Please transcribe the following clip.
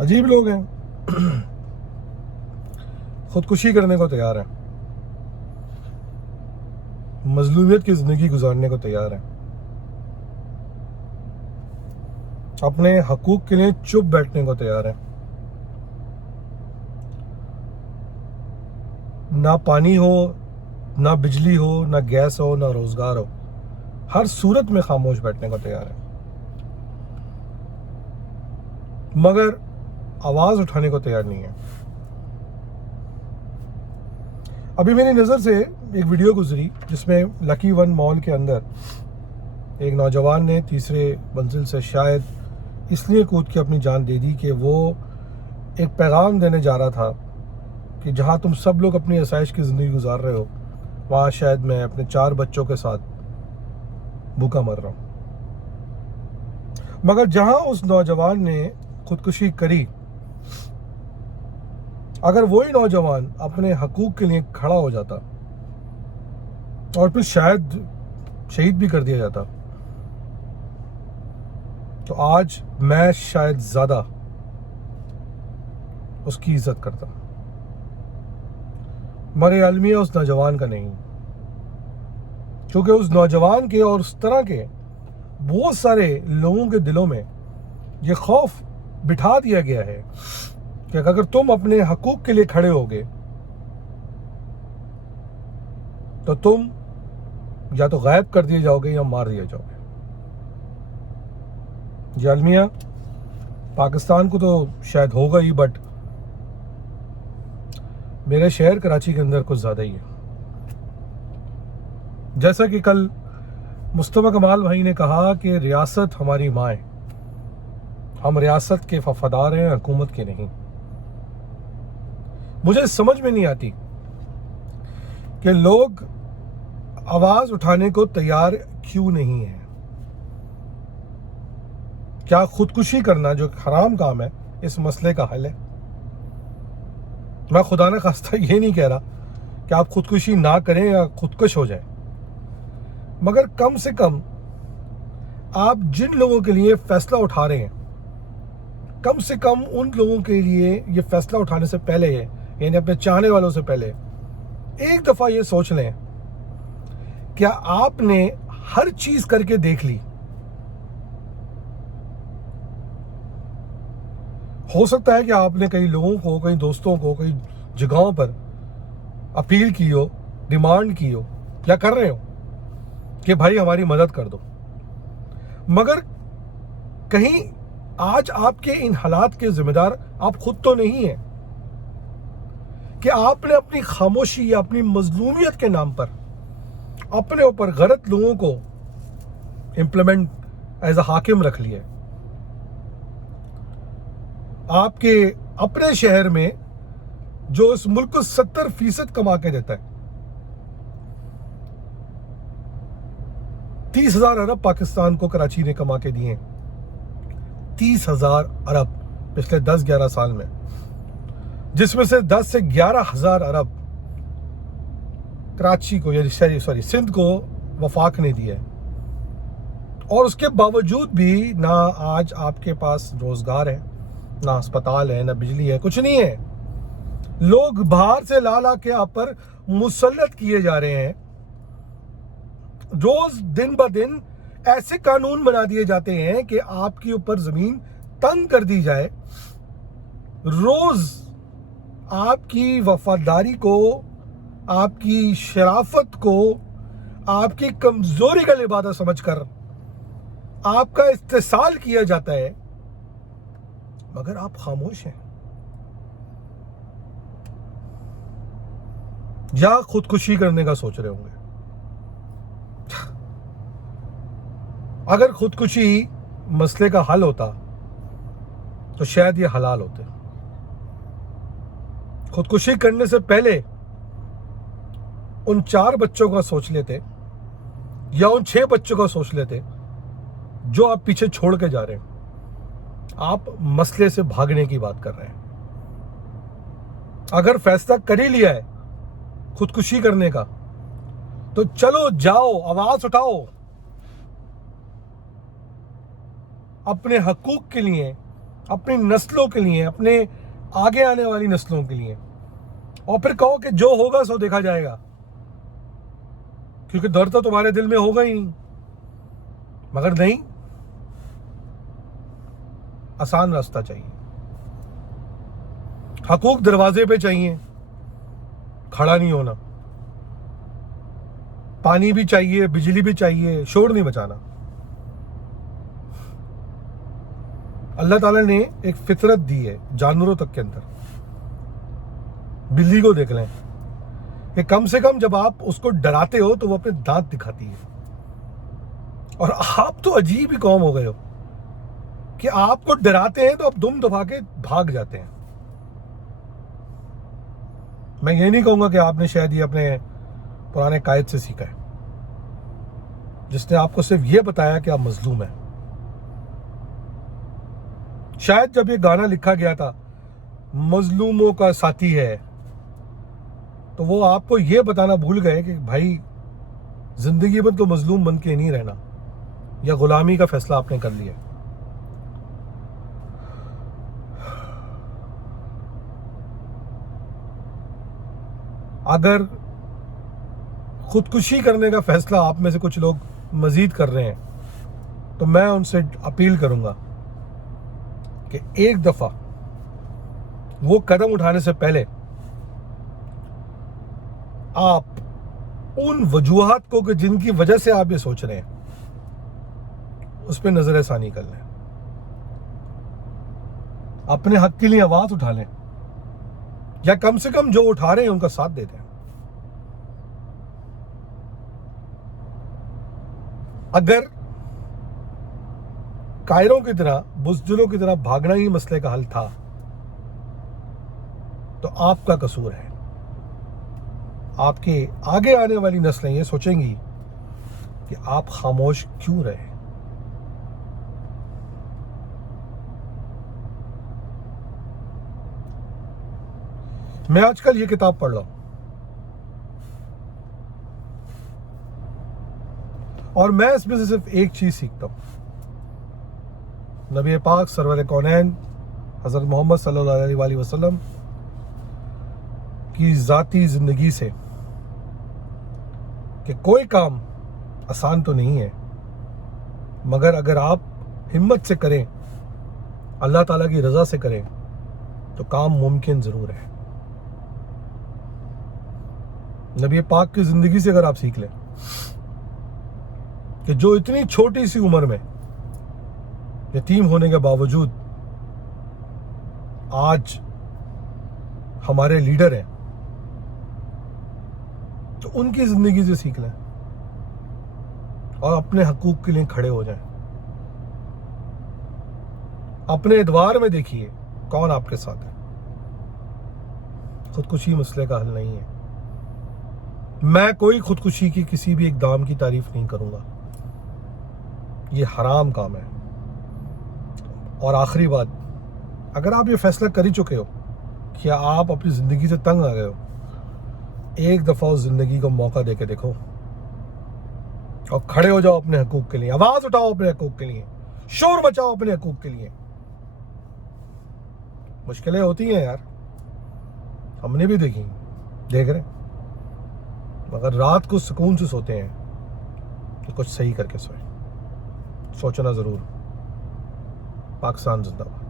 अजीब लोग हैं, खुदकुशी करने को तैयार हैं, मजलूमियत की ज़िंदगी गुजारने को तैयार हैं, अपने हकूक़ के लिए चुप बैठने को तैयार हैं। ना पानी हो, ना बिजली हो, ना गैस हो, ना रोज़गार हो, हर सूरत में खामोश बैठने को तैयार है, मगर आवाज़ उठाने को तैयार नहीं है। अभी मेरी नज़र से एक वीडियो गुजरी जिसमें लकी वन मॉल के अंदर एक नौजवान ने तीसरे मंजिल से शायद इसलिए कूद के अपनी जान दे दी कि वो एक पैगाम देने जा रहा था कि जहाँ तुम सब लोग अपनी आसाइश की ज़िंदगी गुजार रहे हो, वहाँ शायद मैं अपने 4 बच्चों के साथ भूखा मर रहा हूँ। मगर जहाँ उस नौजवान ने खुदकुशी करी, अगर वही नौजवान अपने हकूक़ के लिए खड़ा हो जाता और फिर शायद शहीद भी कर दिया जाता, तो आज मैं शायद ज़्यादा उसकी इज्जत करता। मगर अलमिया उस नौजवान का नहीं, क्योंकि उस नौजवान के और उस तरह के बहुत सारे लोगों के दिलों में ये खौफ बिठा दिया गया है कि अगर तुम अपने हकूक़ के लिए खड़े होगे तो तुम या तो गायब कर दिए जाओगे या मार दिए जाओगे। ये अलमिया पाकिस्तान को तो शायद होगा ही, बट मेरे शहर कराची के अंदर कुछ ज़्यादा ही है। जैसा कि कल मुस्तफ़ा कमाल भाई ने कहा कि रियासत हमारी माँ है, हम रियासत के वफादार हैं, हुकूमत के नहीं। मुझे समझ में नहीं आती कि लोग आवाज़ उठाने को तैयार क्यों नहीं है। क्या खुदकुशी करना जो हराम काम है इस मसले का हल है? मैं खुदा न खास्ता ये नहीं कह रहा कि आप खुदकुशी ना करें या खुदकश हो जाए, मगर कम से कम आप जिन लोगों के लिए फैसला उठा रहे हैं, कम से कम उन लोगों के लिए ये फैसला उठाने से पहले, यानी अपने चाहने वालों से पहले, एक दफ़ा ये सोच लें, क्या आपने हर चीज़ करके देख ली? हो सकता है कि आपने कई लोगों को, कई दोस्तों को, कई जगहों पर अपील की हो, डिमांड की हो या कर रहे हो कि भाई हमारी मदद कर दो, मगर कहीं आज आपके इन हालात के जिम्मेदार आप खुद तो नहीं हैं कि आपने अपनी खामोशी या अपनी मजलूमियत के नाम पर अपने ऊपर गलत लोगों को इम्प्लीमेंट एज अ हाकिम रख लिया। आपके अपने शहर में जो इस मुल्क को 70% कमा के देता है, 30,000 अरब पाकिस्तान को कराची ने कमा के दिए, 30,000 अरब पिछले 10-11 साल में, जिसमें से 10 से 11,000 अरब कराची को, या सिंध को वफाक ने दिया है। और उसके बावजूद भी ना आज आपके पास रोजगार है, ना अस्पताल है, ना बिजली है, कुछ नहीं है। लोग बाहर से ला ला के आप पर मुसल्लत किए जा रहे हैं। रोज दिन ब दिन ऐसे कानून बना दिए जाते हैं कि आपके ऊपर जमीन तंग कर दी जाए। रोज आपकी वफादारी को, आपकी शराफत को, आपकी कमजोरी का लिबादा समझकर आपका इस्तेसाल किया जाता है, मगर आप खामोश हैं या खुदकुशी करने का सोच रहे होंगे। अगर खुदकुशी मसले का हल होता तो शायद ये हलाल होते। खुदकुशी करने से पहले उन 4 बच्चों का सोच लेते या उन 6 बच्चों का सोच लेते जो आप पीछे छोड़ के जा रहे हैं। आप मसले से भागने की बात कर रहे हैं। अगर फैसला कर ही लिया है खुदकुशी करने का, तो चलो जाओ, आवाज उठाओ, अपने हकूक के लिए اپنی نسلوں کے لیے, اپنے آگے آنے والی نسلوں کے لیے, اور پھر کہو کہ جو ہوگا سو دیکھا جائے گا, کیونکہ ڈر تو تمہارے دل میں ہوگا ہی نہیں. مگر نہیں, آسان راستہ چاہیے, حقوق دروازے پہ چاہیے, کھڑا نہیں ہونا. پانی بھی چاہیے, بجلی بھی چاہیے, شور نہیں مچانا. اللہ تعالیٰ نے ایک فطرت دی ہے جانوروں تک کے اندر. بلی کو دیکھ لیں کہ کم سے کم جب آپ اس کو ڈراتے ہو تو وہ اپنے دانت دکھاتی ہے. اور آپ تو عجیب ہی قوم ہو گئے ہو کہ آپ کو ڈراتے ہیں تو آپ دم دبا کے بھاگ جاتے ہیں. میں یہ نہیں کہوں گا کہ آپ نے شاید یہ اپنے پرانے قائد سے سیکھا ہے, جس نے آپ کو صرف یہ بتایا کہ آپ مظلوم ہیں. شاید جب یہ گانا لکھا گیا تھا مظلوموں کا ساتھی ہے, تو وہ آپ کو یہ بتانا بھول گئے کہ بھائی زندگی میں تو مظلوم بن کے نہیں رہنا, یا غلامی کا فیصلہ آپ نے کر لیا. اگر خودکشی کرنے کا فیصلہ آپ میں سے کچھ لوگ مزید کر رہے ہیں تو میں ان سے اپیل کروں گا کہ ایک دفعہ وہ قدم اٹھانے سے پہلے آپ ان وجوہات کو کہ جن کی وجہ سے آپ یہ سوچ رہے ہیں اس پہ نظر ثانی کر لیں, اپنے حق کے لیے آواز اٹھا لیں, یا کم سے کم جو اٹھا رہے ہیں ان کا ساتھ دے دیں. اگر قائروں کی طرح, بزدلوں کی طرح بھاگنا ہی مسئلے کا حل تھا تو آپ کا قصور ہے. آپ کے آگے آنے والی نسلیں یہ سوچیں گی کہ آپ خاموش کیوں رہے. میں آج کل یہ کتاب پڑھ رہا ہوں اور میں اس میں سے صرف ایک چیز سیکھتا ہوں. نبی پاک سرور کونین حضرت محمد صلی اللہ علیہ وآلہ وسلم کی ذاتی زندگی سے کہ کوئی کام آسان تو نہیں ہے, مگر اگر آپ ہمت سے کریں, اللہ تعالیٰ کی رضا سے کریں تو کام ممکن ضرور ہے. نبی پاک کی زندگی سے اگر آپ سیکھ لیں کہ جو اتنی چھوٹی سی عمر میں یتیم ہونے کے باوجود آج ہمارے لیڈر ہیں, تو ان کی زندگی سے سیکھ لیں اور اپنے حقوق کے لیے کھڑے ہو جائیں. اپنے ادوار میں دیکھیے کون آپ کے ساتھ ہے. خودکشی مسئلے کا حل نہیں ہے. میں کوئی خودکشی کی کسی بھی اقدام کی تعریف نہیں کروں گا, یہ حرام کام ہے. اور آخری بات, اگر آپ یہ فیصلہ کر ہی چکے ہو کہ آپ اپنی زندگی سے تنگ آ گئے ہو, ایک دفعہ اس زندگی کو موقع دے کے دیکھو اور کھڑے ہو جاؤ اپنے حقوق کے لیے. آواز اٹھاؤ اپنے حقوق کے لیے, شور مچاؤ اپنے حقوق کے لیے. مشکلیں ہوتی ہیں یار, ہم نے بھی دیکھی, دیکھ رہے ہیں, مگر رات کو سکون سے سوتے ہیں تو کچھ صحیح کر کے سوئیں. سوچنا ضرور. پاکستان زندہ باد.